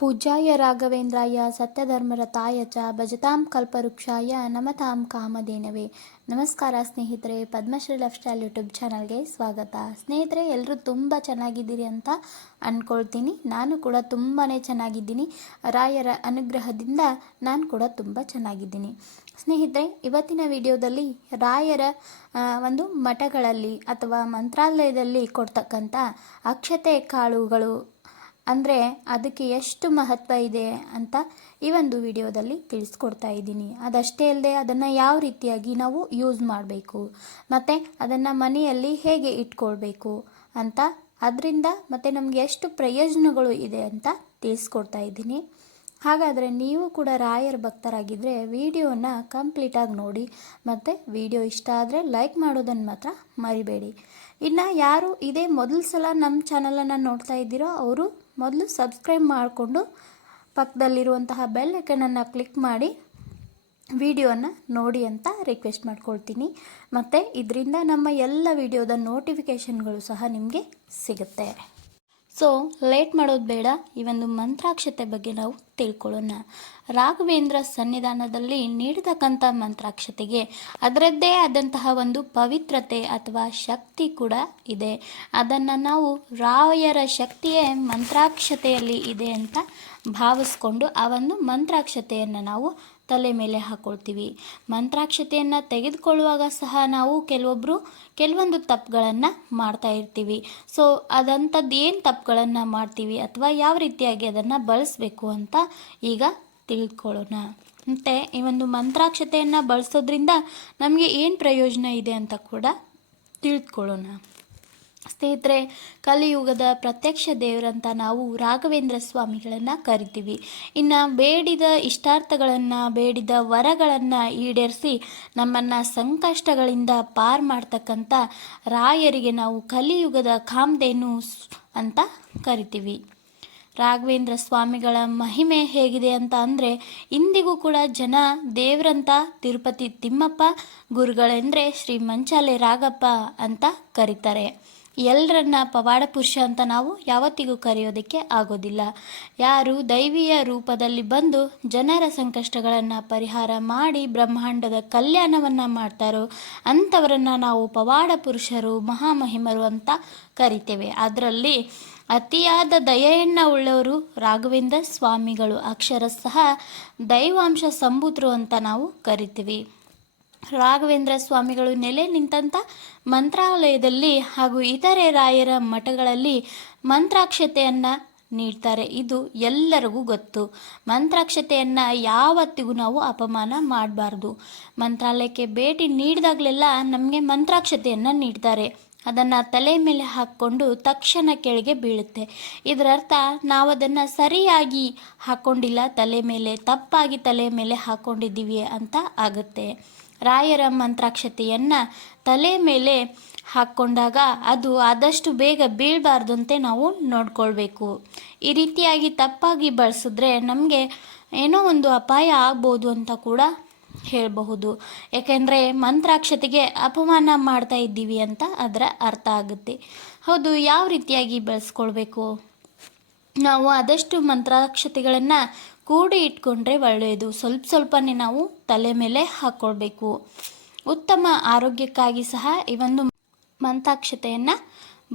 ಪೂಜ್ಯಾಯ ರಾಘವೇಂದ್ರಾಯ ಸತ್ಯಧರ್ಮರತಾಯ ಚ ಭಜತಾಂ ಕಲ್ಪವೃಕ್ಷಾಯ ನಮತಾಂ ಕಾಮಧೇನವೇ. ನಮಸ್ಕಾರ ಸ್ನೇಹಿತರೆ, ಪದ್ಮಶ್ರೀ ಲೈಫ್ ಸ್ಟೈಲ್ ಯೂಟ್ಯೂಬ್ ಚಾನಲ್ಗೆ ಸ್ವಾಗತ. ಸ್ನೇಹಿತರೆ ಎಲ್ಲರೂ ತುಂಬ ಚೆನ್ನಾಗಿದ್ದೀರಿ ಅಂತ ಅಂದ್ಕೊಳ್ತೀನಿ ನಾನು ಕೂಡ ತುಂಬಾ ಚೆನ್ನಾಗಿದ್ದೀನಿ. ರಾಯರ ಅನುಗ್ರಹದಿಂದ ನಾನು ಕೂಡ ತುಂಬ ಚೆನ್ನಾಗಿದ್ದೀನಿ. ಸ್ನೇಹಿತರೆ, ಇವತ್ತಿನ ವಿಡಿಯೋದಲ್ಲಿ ರಾಯರ ಒಂದು ಮಠಗಳಲ್ಲಿ ಅಥವಾ ಮಂತ್ರಾಲಯದಲ್ಲಿ ಕೊಡ್ತಕ್ಕಂಥ ಅಕ್ಷತೆ ಕಾಳುಗಳು ಅಂದರೆ ಅದಕ್ಕೆ ಎಷ್ಟು ಮಹತ್ವ ಇದೆ ಅಂತ ಈ ಒಂದು ವಿಡಿಯೋದಲ್ಲಿ ತಿಳಿಸ್ಕೊಡ್ತಾ ಇದ್ದೀನಿ. ಅದಷ್ಟೇ ಅಲ್ಲದೆ ಅದನ್ನು ಯಾವ ರೀತಿಯಾಗಿ ನಾವು ಯೂಸ್ ಮಾಡಬೇಕು, ಮತ್ತು ಅದನ್ನು ಮನೆಯಲ್ಲಿ ಹೇಗೆ ಇಟ್ಕೊಳ್ಬೇಕು ಅಂತ, ಅದರಿಂದ ಮತ್ತು ನಮಗೆ ಎಷ್ಟು ಪ್ರಯೋಜನಗಳು ಇದೆ ಅಂತ ತಿಳಿಸ್ಕೊಡ್ತಾ ಇದ್ದೀನಿ. ಹಾಗಾದರೆ ನೀವು ಕೂಡ ರಾಯರ ಭಕ್ತರಾಗಿದ್ದರೆ ವಿಡಿಯೋನ ಕಂಪ್ಲೀಟಾಗಿ ನೋಡಿ, ಮತ್ತು ವಿಡಿಯೋ ಇಷ್ಟ ಆದರೆ ಲೈಕ್ ಮಾಡೋದನ್ನು ಮಾತ್ರ ಮರಿಬೇಡಿ. ಇನ್ನು ಯಾರು ಇದೇ ಮೊದಲ ಸಲ ನಮ್ಮ ಚಾನಲನ್ನು ನೋಡ್ತಾ ಇದ್ದೀರೋ, ಅವರು ಮೊದಲು ಸಬ್ಸ್ಕ್ರೈಬ್ ಮಾಡಿಕೊಂಡು ಪಕ್ಕದಲ್ಲಿರುವಂತಹ ಬೆಲ್ ಐಕನನ್ನು ಕ್ಲಿಕ್ ಮಾಡಿ ವಿಡಿಯೋನ ನೋಡಿ ಅಂತ ರಿಕ್ವೆಸ್ಟ್ ಮಾಡ್ಕೊಳ್ತೀನಿ. ಮತ್ತು ಇದರಿಂದ ನಮ್ಮ ಎಲ್ಲ ವಿಡಿಯೋದ ನೋಟಿಫಿಕೇಷನ್ಗಳು ಸಹ ನಿಮಗೆ ಸಿಗುತ್ತೆ. ಸೊ ಲೇಟ್ ಮಾಡೋದು ಬೇಡ. ಈ ಒಂದು ಮಂತ್ರಾಕ್ಷತೆ ಬಗ್ಗೆ ನಾವು ತಿಳ್ಕೊಳ್ಳೋಣ. ರಾಘವೇಂದ್ರ ಸನ್ನಿಧಾನದಲ್ಲಿ ನೀಡತಕ್ಕಂಥ ಮಂತ್ರಾಕ್ಷತೆಗೆ ಅದರದ್ದೇ ಆದಂತಹ ಒಂದು ಪವಿತ್ರತೆ ಅಥವಾ ಶಕ್ತಿ ಕೂಡ ಇದೆ. ಅದನ್ನು ನಾವು ರಾಯರ ಶಕ್ತಿಯೇ ಮಂತ್ರಾಕ್ಷತೆಯಲ್ಲಿ ಇದೆ ಅಂತ ಭಾವಿಸ್ಕೊಂಡು ಆ ಒಂದು ಮಂತ್ರಾಕ್ಷತೆಯನ್ನು ನಾವು ತಲೆ ಮೇಲೆ ಹಾಕ್ಕೊಳ್ತೀವಿ ಮಂತ್ರಾಕ್ಷತೆಯನ್ನು ತೆಗೆದುಕೊಳ್ಳುವಾಗ ಸಹ ನಾವು ಕೆಲವೊಬ್ಬರು ಕೆಲವೊಂದು ತಪ್ಪುಗಳನ್ನು ಮಾಡ್ತಾ ಇರ್ತೀವಿ. ಸೊ ಅದಂಥದ್ದು ಏನು ತಪ್ಪುಗಳನ್ನು ಮಾಡ್ತೀವಿ ಅಥವಾ ಯಾವ ರೀತಿಯಾಗಿ ಅದನ್ನು ಬಳಸಬೇಕು ಅಂತ ಈಗ ತಿಳ್ಕೊಳ್ಳೋಣ. ಮತ್ತು ಈ ಒಂದು ಮಂತ್ರಾಕ್ಷತೆಯನ್ನು ಬಳಸೋದ್ರಿಂದ ನಮಗೆ ಏನು ಪ್ರಯೋಜನ ಇದೆ ಅಂತ ಕೂಡ ತಿಳ್ಕೊಳ್ಳೋಣ. ಸ್ನೇಹಿತರೆ, ಕಲಿಯುಗದ ಪ್ರತ್ಯಕ್ಷ ದೇವರಂತ ನಾವು ರಾಘವೇಂದ್ರ ಸ್ವಾಮಿಗಳನ್ನು ಕರಿತೀವಿ. ಇನ್ನು ಬೇಡಿದ ಇಷ್ಟಾರ್ಥಗಳನ್ನು, ಬೇಡಿದ ವರಗಳನ್ನು ಈಡೇರಿಸಿ ನಮ್ಮನ್ನು ಸಂಕಷ್ಟಗಳಿಂದ ಪಾರ್ ಮಾಡ್ತಕ್ಕಂಥ ರಾಯರಿಗೆ ನಾವು ಕಲಿಯುಗದ ಕಾಮಧೇನು ಅಂತ ಕರಿತೀವಿ. ರಾಘವೇಂದ್ರ ಸ್ವಾಮಿಗಳ ಮಹಿಮೆ ಹೇಗಿದೆ ಅಂತ ಅಂದರೆ, ಇಂದಿಗೂ ಕೂಡ ಜನ ದೇವರಂತ ತಿರುಪತಿ ತಿಮ್ಮಪ್ಪ ಗುರುಗಳೆಂದರೆ ಶ್ರೀ ಮಂಚಾಲೆ ರಾಗಪ್ಪ ಅಂತ ಕರೀತಾರೆ. ಎಲ್ಲರನ್ನ ಪವಾಡ ಪುರುಷ ಅಂತ ನಾವು ಯಾವತ್ತಿಗೂ ಕರೆಯೋದಕ್ಕೆ ಆಗೋದಿಲ್ಲ. ಯಾರು ದೈವಿಯ ರೂಪದಲ್ಲಿ ಬಂದು ಜನರ ಸಂಕಷ್ಟಗಳನ್ನು ಪರಿಹಾರ ಮಾಡಿ ಬ್ರಹ್ಮಾಂಡದ ಕಲ್ಯಾಣವನ್ನು ಮಾಡ್ತಾರೋ ಅಂಥವರನ್ನು ನಾವು ಪವಾಡ ಪುರುಷರು, ಮಹಾಮಹಿಮರು ಅಂತ ಕರಿತೇವೆ. ಅದರಲ್ಲಿ ಅತಿಯಾದ ದಯೆಯನ್ನ ಉಳ್ಳವರು ರಾಘವೇಂದ್ರ ಸ್ವಾಮಿಗಳು. ಅಕ್ಷರ ಸಹ ದೈವಾಂಶ ಸಂಭೂತರು ಅಂತ ನಾವು ಕರಿತೀವಿ. ರಾಘವೇಂದ್ರ ಸ್ವಾಮಿಗಳು ನೆಲೆ ನಿಂತಂಥ ಮಂತ್ರಾಲಯದಲ್ಲಿ ಹಾಗೂ ಇತರೆ ರಾಯರ ಮಠಗಳಲ್ಲಿ ಮಂತ್ರಾಕ್ಷತೆಯನ್ನು ನೀಡ್ತಾರೆ. ಇದು ಎಲ್ಲರಿಗೂ ಗೊತ್ತು. ಮಂತ್ರಾಕ್ಷತೆಯನ್ನು ಯಾವತ್ತಿಗೂ ನಾವು ಅಪಮಾನ ಮಾಡಬಾರ್ದು. ಮಂತ್ರಾಲಯಕ್ಕೆ ಭೇಟಿ ನೀಡಿದಾಗಲೆಲ್ಲ ನಮಗೆ ಮಂತ್ರಾಕ್ಷತೆಯನ್ನು ನೀಡ್ತಾರೆ. ಅದನ್ನು ತಲೆ ಮೇಲೆ ಹಾಕ್ಕೊಂಡು ತಕ್ಷಣ ಕೆಳಗೆ ಬೀಳುತ್ತೆ. ಇದರರ್ಥ ನಾವು ಅದನ್ನು ಸರಿಯಾಗಿ ಹಾಕ್ಕೊಂಡಿಲ್ಲ ತಲೆ ಮೇಲೆ ತಪ್ಪಾಗಿ ತಲೆ ಮೇಲೆ ಹಾಕ್ಕೊಂಡಿದ್ದೀವಿ ಅಂತ ಆಗುತ್ತೆ. ರಾಯರ ಮಂತ್ರಾಕ್ಷತೆಯನ್ನು ತಲೆ ಮೇಲೆ ಹಾಕ್ಕೊಂಡಾಗ ಅದು ಆದಷ್ಟು ಬೇಗ ಬೀಳಬಾರ್ದಂತೆ ನಾವು ನೋಡ್ಕೊಳ್ಬೇಕು. ಈ ರೀತಿಯಾಗಿ ತಪ್ಪಾಗಿ ಬಳಸಿದ್ರೆ ನಮಗೆ ಏನೋ ಒಂದು ಅಪಾಯ ಆಗ್ಬೋದು ಅಂತ ಕೂಡ ಹೇಳಬಹುದು. ಯಾಕೆಂದರೆ ಮಂತ್ರಾಕ್ಷತೆಗೆ ಅಪಮಾನ ಮಾಡ್ತಾ ಇದ್ದೀವಿ ಅಂತ ಅದರ ಅರ್ಥ ಆಗುತ್ತೆ. ಹೌದು, ಯಾವ ರೀತಿಯಾಗಿ ಬಳಸ್ಕೊಳ್ಬೇಕು? ನಾವು ಆದಷ್ಟು ಮಂತ್ರಾಕ್ಷತೆಗಳನ್ನು ಕೂಡಿ ಇಟ್ಕೊಂಡ್ರೆ ಒಳ್ಳೆಯದು. ಸ್ವಲ್ಪ ಸ್ವಲ್ಪನೇ ನಾವು ತಲೆ ಮೇಲೆ ಹಾಕ್ಕೊಳ್ಬೇಕು ಉತ್ತಮ ಆರೋಗ್ಯಕ್ಕಾಗಿ ಸಹ ಈ ಒಂದು ಮಂತಾಕ್ಷತೆಯನ್ನು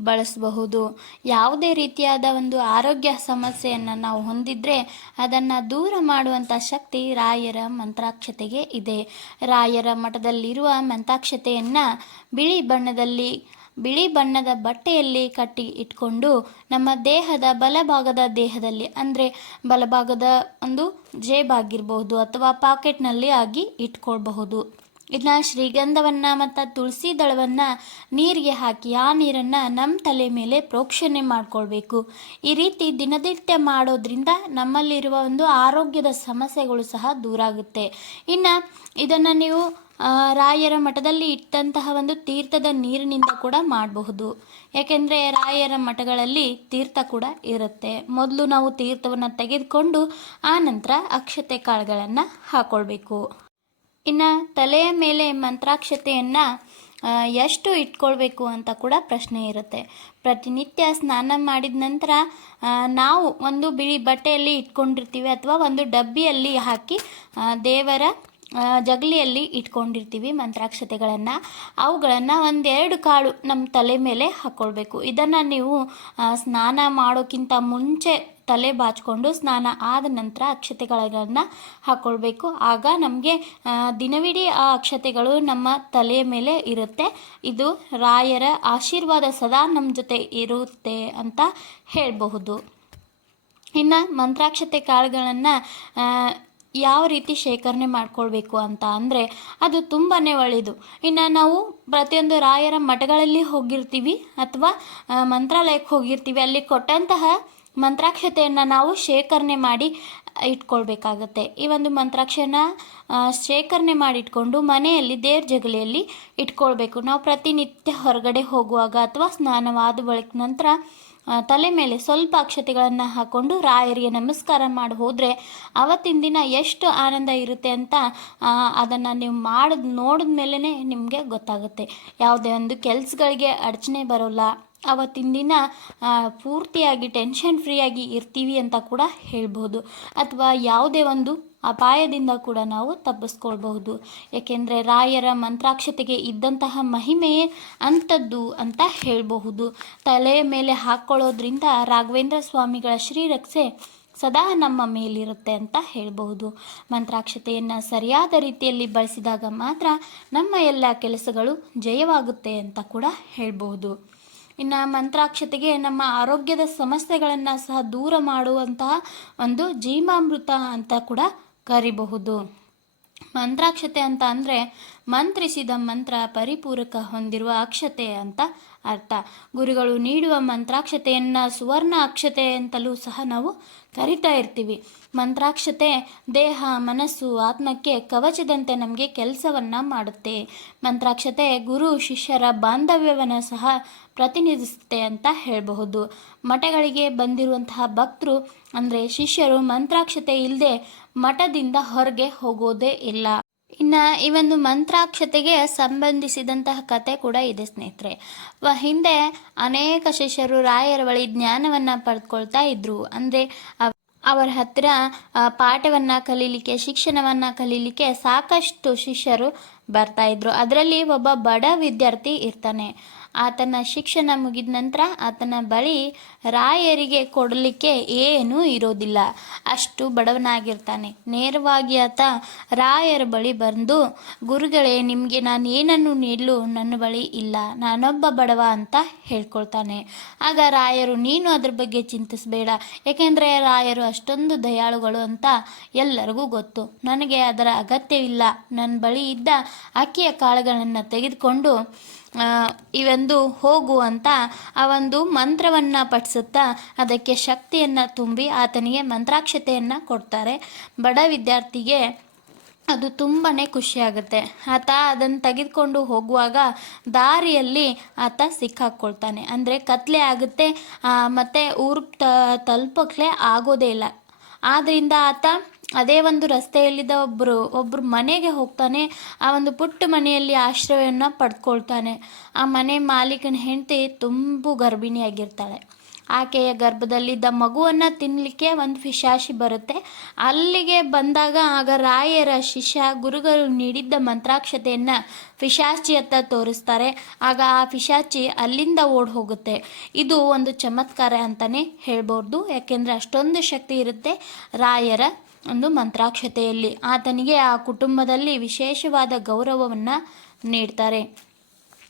ಬಳಸಬಹುದು. ಯಾವುದೇ ರೀತಿಯಾದ ಒಂದು ಆರೋಗ್ಯ ಸಮಸ್ಯೆಯನ್ನು ನಾವು ಹೊಂದಿದ್ರೆ ಅದನ್ನು ದೂರ ಮಾಡುವಂಥ ಶಕ್ತಿ ರಾಯರ ಮಂತ್ರಾಕ್ಷತೆಗೆ ಇದೆ. ರಾಯರ ಮಠದಲ್ಲಿರುವ ಮಂತ್ರಾಕ್ಷತೆಯನ್ನು ಬಿಳಿ ಬಣ್ಣದಲ್ಲಿ ಬಿಳಿ ಬಣ್ಣದ ಬಟ್ಟೆಯಲ್ಲಿ ಕಟ್ಟಿ ಇಟ್ಕೊಂಡು ನಮ್ಮ ದೇಹದ ಬಲಭಾಗದ ದೇಹದಲ್ಲಿ, ಅಂದರೆ ಬಲಭಾಗದ ಒಂದು ಜೇಬಾಗಿರ್ಬಹುದು ಅಥವಾ ಪಾಕೆಟ್ನಲ್ಲಿ ಆಗಿ ಇಟ್ಕೊಳ್ಬಹುದು. ಇನ್ನು ಶ್ರೀಗಂಧವನ್ನು ಮತ್ತು ತುಳಸಿ ದಳವನ್ನು ನೀರಿಗೆ ಹಾಕಿ ಆ ನೀರನ್ನು ನಮ್ಮ ತಲೆ ಮೇಲೆ ಪ್ರೋಕ್ಷಣೆ ಮಾಡಿಕೊಳ್ಬೇಕು. ಈ ರೀತಿ ದಿನನಿತ್ಯ ಮಾಡೋದ್ರಿಂದ ನಮ್ಮಲ್ಲಿರುವ ಒಂದು ಆರೋಗ್ಯದ ಸಮಸ್ಯೆಗಳು ಸಹ ದೂರ ಆಗುತ್ತೆ ಇನ್ನು ಇದನ್ನು ನೀವು ರಾಯರ ಮಠದಲ್ಲಿ ಇಟ್ಟಂತಹ ಒಂದು ತೀರ್ಥದ ನೀರಿನಿಂದ ಕೂಡ ಮಾಡಬಹುದು. ಯಾಕೆಂದರೆ ರಾಯರ ಮಠಗಳಲ್ಲಿ ತೀರ್ಥ ಕೂಡ ಇರುತ್ತೆ. ಮೊದಲು ನಾವು ತೀರ್ಥವನ್ನು ತೆಗೆದುಕೊಂಡು ಆ ನಂತರ ಅಕ್ಷತೆ ಕಾಳುಗಳನ್ನು ಹಾಕ್ಕೊಳ್ಬೇಕು ಇನ್ನು ತಲೆಯ ಮೇಲೆ ಮಂತ್ರಾಕ್ಷತೆಯನ್ನು ಎಷ್ಟು ಇಟ್ಕೊಳ್ಬೇಕು ಅಂತ ಕೂಡ ಪ್ರಶ್ನೆ ಇರುತ್ತೆ. ಪ್ರತಿನಿತ್ಯ ಸ್ನಾನ ಮಾಡಿದ ನಂತರ ನಾವು ಒಂದು ಬಿಳಿ ಬಟ್ಟೆಯಲ್ಲಿ ಇಟ್ಕೊಂಡಿರ್ತೀವಿ ಅಥವಾ ಒಂದು ಡಬ್ಬಿಯಲ್ಲಿ ಹಾಕಿ ದೇವರ ಜಗಲಿಯಲ್ಲಿ ಇಟ್ಕೊಂಡಿರ್ತೀವಿ ಮಂತ್ರಾಕ್ಷತೆಗಳನ್ನು. ಅವುಗಳನ್ನು ಒಂದೆರಡು ಕಾಳು ನಮ್ಮ ತಲೆ ಮೇಲೆ ಹಾಕ್ಕೊಳ್ಬೇಕು ಇದನ್ನು ನೀವು ಸ್ನಾನ ಮಾಡೋಕ್ಕಿಂತ ಮುಂಚೆ ತಲೆ ಬಾಚಿಕೊಂಡು ಸ್ನಾನ ಆದ ನಂತರ ಅಕ್ಷತೆಗಳನ್ನು ಹಾಕ್ಕೊಳ್ಬೇಕು ಆಗ ನಮಗೆ ದಿನವಿಡೀ ಆ ಅಕ್ಷತೆಗಳು ನಮ್ಮ ತಲೆಯ ಮೇಲೆ ಇರುತ್ತೆ. ಇದು ರಾಯರ ಆಶೀರ್ವಾದ ಸದಾ ನಮ್ಮ ಜೊತೆ ಇರುತ್ತೆ ಅಂತ ಹೇಳಬಹುದು. ಇನ್ನು ಮಂತ್ರಾಕ್ಷತೆ ಕಾಳುಗಳನ್ನು ಯಾವ ರೀತಿ ಶೇಖರಣೆ ಮಾಡ್ಕೊಳ್ಬೇಕು ಅಂತ ಅಂದರೆ ಅದು ತುಂಬಾ ಒಳ್ಳೆಯದು ಇನ್ನು ನಾವು ಪ್ರತಿಯೊಂದು ರಾಯರ ಮಠಗಳಲ್ಲಿ ಹೋಗಿರ್ತೀವಿ ಅಥವಾ ಮಂತ್ರಾಲಯಕ್ಕೆ ಹೋಗಿರ್ತೀವಿ, ಅಲ್ಲಿ ಕೊಟ್ಟಂತಹ ಮಂತ್ರಾಕ್ಷತೆಯನ್ನು ನಾವು ಶೇಖರಣೆ ಮಾಡಿ ಇಟ್ಕೊಳ್ಬೇಕಾಗತ್ತೆ. ಈ ಒಂದು ಮಂತ್ರಾಕ್ಷನ ಶೇಖರಣೆ ಮಾಡಿ ಇಟ್ಕೊಂಡು ಮನೆಯಲ್ಲಿ, ದೇವ್ರ ಜಗಲಿಯಲ್ಲಿ ಇಟ್ಕೊಳ್ಬೇಕು. ನಾವು ಪ್ರತಿನಿತ್ಯ ಹೊರಗಡೆ ಹೋಗುವಾಗ ಅಥವಾ ಸ್ನಾನವಾದ ಬಳಿಕ ನಂತರ ತಲೆ ಮೇಲೆ ಸ್ವಲ್ಪ ಅಕ್ಷತೆಗಳನ್ನು ಹಾಕ್ಕೊಂಡು ರಾಯರಿಗೆ ನಮಸ್ಕಾರ ಮಾಡಿ ಹೋದರೆ ಅವತ್ತಿನ ದಿನ ಎಷ್ಟು ಆನಂದ ಇರುತ್ತೆ ಅಂತ ಅದನ್ನು ನೀವು ಮಾಡಿದ ನೋಡಿದ ಮೇಲೇ ನಿಮಗೆ ಗೊತ್ತಾಗುತ್ತೆ. ಯಾವುದೇ ಒಂದು ಕೆಲಸಗಳಿಗೆ ಅಡಚಣೆ ಬರೋಲ್ಲ. ಅವತ್ತಿನ ದಿನ ಪೂರ್ತಿಯಾಗಿ ಟೆನ್ಷನ್ ಫ್ರೀಯಾಗಿ ಇರ್ತೀವಿ ಅಂತ ಕೂಡ ಹೇಳ್ಬೋದು. ಅಥವಾ ಯಾವುದೇ ಒಂದು ಅಪಾಯದಿಂದ ಕೂಡ ನಾವು ತಪ್ಪಿಸ್ಕೊಳ್ಬಹುದು. ಏಕೆಂದರೆ ರಾಯರ ಮಂತ್ರಾಕ್ಷತೆಗೆ ಇದ್ದಂತಹ ಮಹಿಮೆಯೇ ಅಂಥದ್ದು ಅಂತ ಹೇಳಬಹುದು. ತಲೆಯ ಮೇಲೆ ಹಾಕ್ಕೊಳ್ಳೋದ್ರಿಂದ ರಾಘವೇಂದ್ರ ಸ್ವಾಮಿಗಳ ಶ್ರೀರಕ್ಷೆ ಸದಾ ನಮ್ಮ ಮೇಲಿರುತ್ತೆ ಅಂತ ಹೇಳಬಹುದು. ಮಂತ್ರಾಕ್ಷತೆಯನ್ನು ಸರಿಯಾದ ರೀತಿಯಲ್ಲಿ ಬಳಸಿದಾಗ ಮಾತ್ರ ನಮ್ಮ ಎಲ್ಲ ಕೆಲಸಗಳು ಜಯವಾಗುತ್ತೆ ಅಂತ ಕೂಡ ಹೇಳಬಹುದು. ಇನ್ನು ಮಂತ್ರಾಕ್ಷತೆಗೆ ನಮ್ಮ ಆರೋಗ್ಯದ ಸಮಸ್ಯೆಗಳನ್ನು ಸಹ ದೂರ ಮಾಡುವಂತಹ ಒಂದು ಜೀವಾಮೃತ ಅಂತ ಕೂಡ ಕರಿಬಹುದು. ಮಂತ್ರಾಕ್ಷತೆ ಅಂತ ಅಂದರೆ ಮಂತ್ರಿಸಿದ ಮಂತ್ರ ಪರಿಪೂರಕ ಹೊಂದಿರುವ ಅಕ್ಷತೆ ಅಂತ ಅರ್ಥ. ಗುರುಗಳು ನೀಡುವ ಮಂತ್ರಾಕ್ಷತೆಯನ್ನು ಸುವರ್ಣ ಅಕ್ಷತೆ ಅಂತಲೂ ಸಹ ನಾವು ಕರಿತಾ ಇರ್ತೀವಿ. ಮಂತ್ರಾಕ್ಷತೆ ದೇಹ, ಮನಸ್ಸು, ಆತ್ಮಕ್ಕೆ ಕವಚದಂತೆ ನಮಗೆ ಕೆಲಸವನ್ನು ಮಾಡುತ್ತೆ. ಮಂತ್ರಾಕ್ಷತೆ ಗುರು, ಶಿಷ್ಯರ ಬಾಂಧವ್ಯವನ್ನು ಸಹ ಪ್ರತಿನಿಧಿಸುತ್ತೆ ಅಂತ ಹೇಳಬಹುದು. ಮಠಗಳಿಗೆ ಬಂದಿರುವಂತಹ ಭಕ್ತರು, ಅಂದರೆ ಶಿಷ್ಯರು ಮಂತ್ರಾಕ್ಷತೆ ಇಲ್ಲದೆ ಮಠದಿಂದ ಹೊರಗೆ ಹೋಗೋದೇ ಇಲ್ಲ. ಇನ್ನು ಈ ಒಂದು ಮಂತ್ರಾಕ್ಷತೆಗೆ ಸಂಬಂಧಿಸಿದಂತಹ ಕತೆ ಕೂಡ ಇದೆ ಸ್ನೇಹಿತರೆ. ಹಿಂದೆ ಅನೇಕ ಶಿಷ್ಯರು ರಾಯರ ಬಳಿ ಜ್ಞಾನವನ್ನು ಪಡೆದುಕೊಳ್ತಾ ಇದ್ರು. ಅಂದರೆ ಅವರ ಪಾಠವನ್ನ ಪಾಠವನ್ನು ಕಲೀಲಿಕ್ಕೆ, ಶಿಕ್ಷಣವನ್ನು ಕಲೀಲಿಕ್ಕೆ ಸಾಕಷ್ಟು ಶಿಷ್ಯರು ಬರ್ತಾ ಇದ್ರು. ಅದರಲ್ಲಿ ಒಬ್ಬ ಬಡ ವಿದ್ಯಾರ್ಥಿ ಇರ್ತಾನೆ. ಆತನ ಶಿಕ್ಷಣ ಮುಗಿದ ನಂತರ ಆತನ ಬಳಿ ರಾಯರಿಗೆ ಕೊಡಲಿಕ್ಕೆ ಏನೂ ಇರೋದಿಲ್ಲ. ಅಷ್ಟು ಬಡವನಾಗಿರ್ತಾನೆ. ನೇರವಾಗಿ ಆತ ರಾಯರ ಬಳಿ ಬಂದು, ಗುರುಗಳೇ, ನಿಮಗೆ ನಾನು ಏನನ್ನು ನೀಡಲು? ನನ್ನ ಬಳಿ ಇಲ್ಲ. ನಾನೊಬ್ಬ ಬಡವ ಅಂತ ಹೇಳ್ಕೊಳ್ತಾನೆ. ಆಗ ರಾಯರು, ನೀನು ಅದ್ರ ಬಗ್ಗೆ ಚಿಂತಿಸಬೇಡ. ಏಕೆಂದರೆ ರಾಯರು ಅಷ್ಟೊಂದು ದಯಾಳುಗಳು ಅಂತ ಎಲ್ಲರಿಗೂ ಗೊತ್ತು. ನನಗೆ ಅದರ ಅಗತ್ಯವಿಲ್ಲ. ನನ್ನ ಬಳಿ ಇದ್ದ ಅಕ್ಕಿಯ ಕಾಳುಗಳನ್ನು ತೆಗೆದುಕೊಂಡು ಇವೆಂದು ಹೋಗು ಅಂತ ಆ ಒಂದು ಮಂತ್ರವನ್ನು ಪಠಿಸುತ್ತಾ ಅದಕ್ಕೆ ಶಕ್ತಿಯನ್ನು ತುಂಬಿ ಆತನಿಗೆ ಮಂತ್ರಾಕ್ಷತೆಯನ್ನು ಕೊಡ್ತಾರೆ. ಬಡ ವಿದ್ಯಾರ್ಥಿಗೆ ಅದು ತುಂಬಾ ಖುಷಿಯಾಗುತ್ತೆ. ಆತ ಅದನ್ನು ತೆಗೆದುಕೊಂಡು ಹೋಗುವಾಗ ದಾರಿಯಲ್ಲಿ ಆತ ಸಿಕ್ಕಾಕ್ಕೊಳ್ತಾನೆ ಅಂದರೆ ಕತ್ಲೆ ಆಗುತ್ತೆ ಮತ್ತು ಊರು ತ, ತಲುಪಕ್ಲೆ ಆಗೋದೇ ಇಲ್ಲ. ಆದ್ದರಿಂದ ಆತ ಅದೇ ಒಂದು ರಸ್ತೆಯಲ್ಲಿದ್ದ ಒಬ್ಬರು ಒಬ್ಬರು ಮನೆಗೆ ಹೋಗ್ತಾನೆ, ಆ ಒಂದು ಪುಟ್ಟ ಮನೆಯಲ್ಲಿ ಆಶ್ರಯವನ್ನು ಪಡ್ಕೊಳ್ತಾನೆ. ಆ ಮನೆ ಮಾಲೀಕನ ಹೆಂಡತಿ ತುಂಬು ಗರ್ಭಿಣಿಯಾಗಿರ್ತಾಳೆ. ಆಕೆಯ ಗರ್ಭದಲ್ಲಿದ್ದ ಮಗುವನ್ನು ತಿನ್ನಲಿಕ್ಕೆ ಒಂದು ಫಿಶಾಶಿ ಬರುತ್ತೆ. ಅಲ್ಲಿಗೆ ಬಂದಾಗ ಆಗ ರಾಯರ ಶಿಷ್ಯ ಗುರುಗಳು ನೀಡಿದ್ದ ಮಂತ್ರಾಕ್ಷತೆಯನ್ನು ಪಿಶಾಚಿಯತ್ತ ತೋರಿಸ್ತಾರೆ. ಆಗ ಆ ಫಿಶಾಚಿ ಅಲ್ಲಿಂದ ಓಡ್ ಹೋಗುತ್ತೆ ಇದು ಒಂದು ಚಮತ್ಕಾರ ಅಂತಲೇ ಹೇಳ್ಬೋದು. ಯಾಕೆಂದರೆ ಅಷ್ಟೊಂದು ಶಕ್ತಿ ಇರುತ್ತೆ ರಾಯರ ಒಂದು ಮಂತ್ರಾಕ್ಷತೆಯಲ್ಲಿ. ಆತನಿಗೆ ಆ ಕುಟುಂಬದಲ್ಲಿ ವಿಶೇಷವಾದ ಗೌರವವನ್ನು ನೀಡ್ತಾರೆ.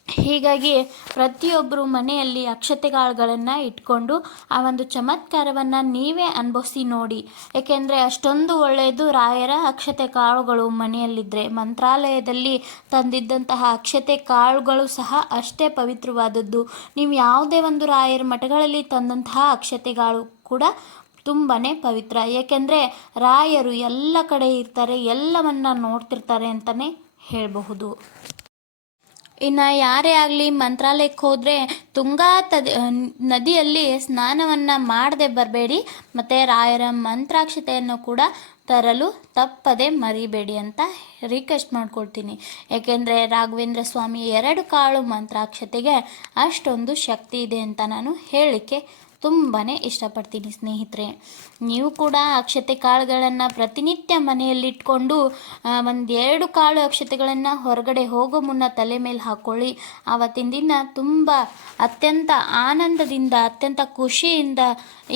ಹೀಗಾಗಿ ಪ್ರತಿಯೊಬ್ಬರು ಮನೆಯಲ್ಲಿ ಅಕ್ಷತೆಕಾಳುಗಳನ್ನು ಇಟ್ಕೊಂಡು ಆ ಒಂದು ಚಮತ್ಕಾರವನ್ನು ನೀವೇ ಅನುಭವಿಸಿ ನೋಡಿ. ಏಕೆಂದರೆ ಅಷ್ಟೊಂದು ಒಳ್ಳೆಯದು ರಾಯರ ಅಕ್ಷತೆ ಕಾಳುಗಳು ಮನೆಯಲ್ಲಿದ್ದರೆ ಮಂತ್ರಾಲಯದಲ್ಲಿ ತಂದಿದ್ದಂತಹ ಅಕ್ಷತೆ ಕಾಳುಗಳು ಸಹ ಅಷ್ಟೇ ಪವಿತ್ರವಾದದ್ದು. ನೀವು ಯಾವುದೇ ಒಂದು ರಾಯರ ಮಠಗಳಲ್ಲಿ ತಂದಂತಹ ಅಕ್ಷತೆಗಳು ಕೂಡ ತುಂಬಾ ಪವಿತ್ರ. ಏಕೆಂದರೆ ರಾಯರು ಎಲ್ಲ ಕಡೆ ಇರ್ತಾರೆ, ಎಲ್ಲವನ್ನ ನೋಡ್ತಿರ್ತಾರೆ ಅಂತಲೇ ಹೇಳಬಹುದು. ಇನ್ನು ಯಾರೇ ಆಗಲಿ ಮಂತ್ರಾಲಯಕ್ಕೆ ಹೋದರೆ ತುಂಗಾ ತದ ನದಿಯಲ್ಲಿ ಸ್ನಾನವನ್ನು ಮಾಡದೆ ಬರಬೇಡಿ, ಮತ್ತು ರಾಯರ ಮಂತ್ರಾಕ್ಷತೆಯನ್ನು ಕೂಡ ತರಲು ತಪ್ಪದೆ ಮರಿಬೇಡಿ ಅಂತ ರಿಕ್ವೆಸ್ಟ್ ಮಾಡ್ಕೊಳ್ತೀನಿ. ಏಕೆಂದರೆ ರಾಘವೇಂದ್ರ ಸ್ವಾಮಿ ಎರಡು ಕಾಳು ಮಂತ್ರಾಕ್ಷತೆಗೆ ಅಷ್ಟೊಂದು ಶಕ್ತಿ ಇದೆ ಅಂತ ನಾನು ಹೇಳಲಿಕ್ಕೆ ತುಂಬಾ ಇಷ್ಟಪಡ್ತೀನಿ ಸ್ನೇಹಿತರೆ. ನೀವು ಕೂಡ ಅಕ್ಷತೆ ಕಾಳುಗಳನ್ನು ಪ್ರತಿನಿತ್ಯ ಮನೆಯಲ್ಲಿಟ್ಕೊಂಡು ಒಂದೆರಡು ಕಾಳು ಅಕ್ಷತೆಗಳನ್ನು ಹೊರಗಡೆ ಹೋಗೋ ಮುನ್ನ ತಲೆ ಮೇಲೆ ಹಾಕ್ಕೊಳ್ಳಿ ಆವತ್ತಿನ ದಿನ ತುಂಬ ಅತ್ಯಂತ ಆನಂದದಿಂದ, ಅತ್ಯಂತ ಖುಷಿಯಿಂದ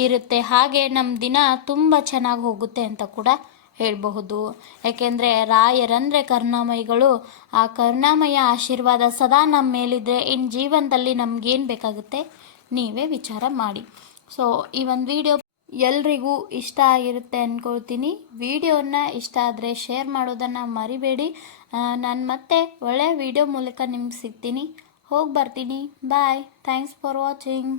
ಇರುತ್ತೆ. ಹಾಗೆ ನಮ್ಮ ದಿನ ತುಂಬ ಚೆನ್ನಾಗಿ ಹೋಗುತ್ತೆ ಅಂತ ಕೂಡ ಹೇಳಬಹುದು. ಯಾಕೆಂದರೆ ರಾಯರಂದರೆ ಕರುಣಾಮಯಿಗಳು. ಆ ಕರುಣಾಮಯ ಆಶೀರ್ವಾದ ಸದಾ ನಮ್ಮ ಮೇಲಿದ್ದರೆ ಇನ್ನು ಜೀವನದಲ್ಲಿ ನಮಗೇನು ಬೇಕಾಗುತ್ತೆ? ನೀವೇ ವಿಚಾರ ಮಾಡಿ. ಸೊ ಈ ಒಂದು ವಿಡಿಯೋ ಎಲ್ರಿಗೂ ಇಷ್ಟ ಆಗಿರುತ್ತೆ ಅಂದ್ಕೊಳ್ತೀನಿ ವಿಡಿಯೋನ ಇಷ್ಟ ಆದರೆ ಶೇರ್ ಮಾಡೋದನ್ನು ಮರಿಬೇಡಿ. ನಾನು ಮತ್ತೆ ಒಳ್ಳೆಯ ವಿಡಿಯೋ ಮೂಲಕ ನಿಮ್ಗೆ ಸಿಗ್ತೀನಿ. ಹೋಗಿ ಬರ್ತೀನಿ. Bye thanks for watching